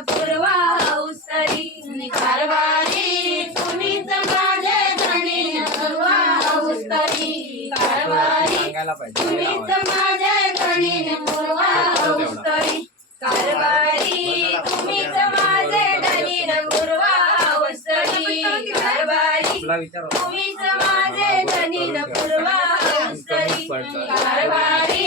पूर्वा कारवारी कुणीच माझे धणी पूर्वा उसरी कारवारी कुणीच पूर्वा उसरी कारवारी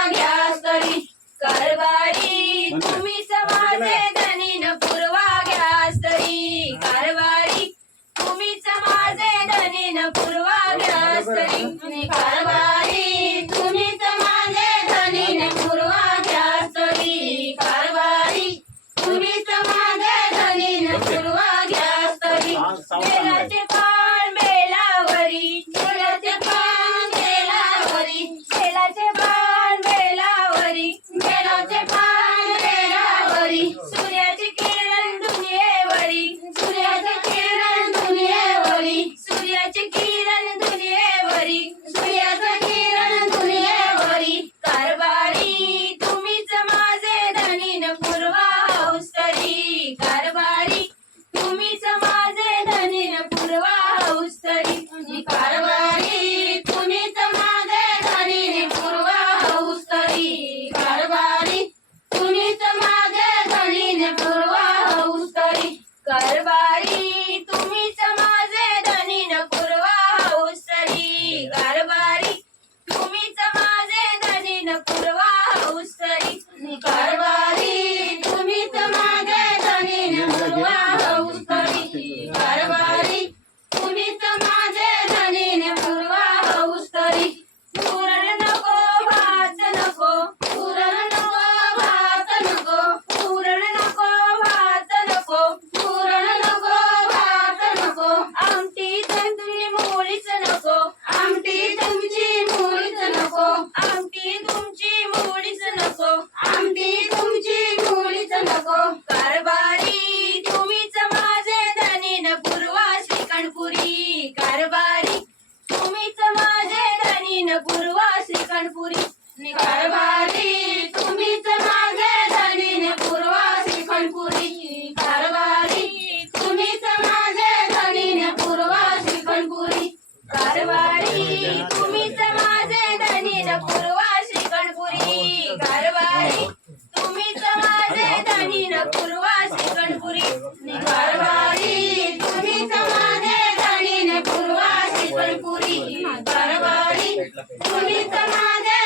करवा कारवारी तुम्हीच माझे दाहिन पूर्वा शिकणपुरी कारवारी तुम्हीच माझे दाहिन पूर्वा शिकणपुरी कारवारी तुम्हीच माझे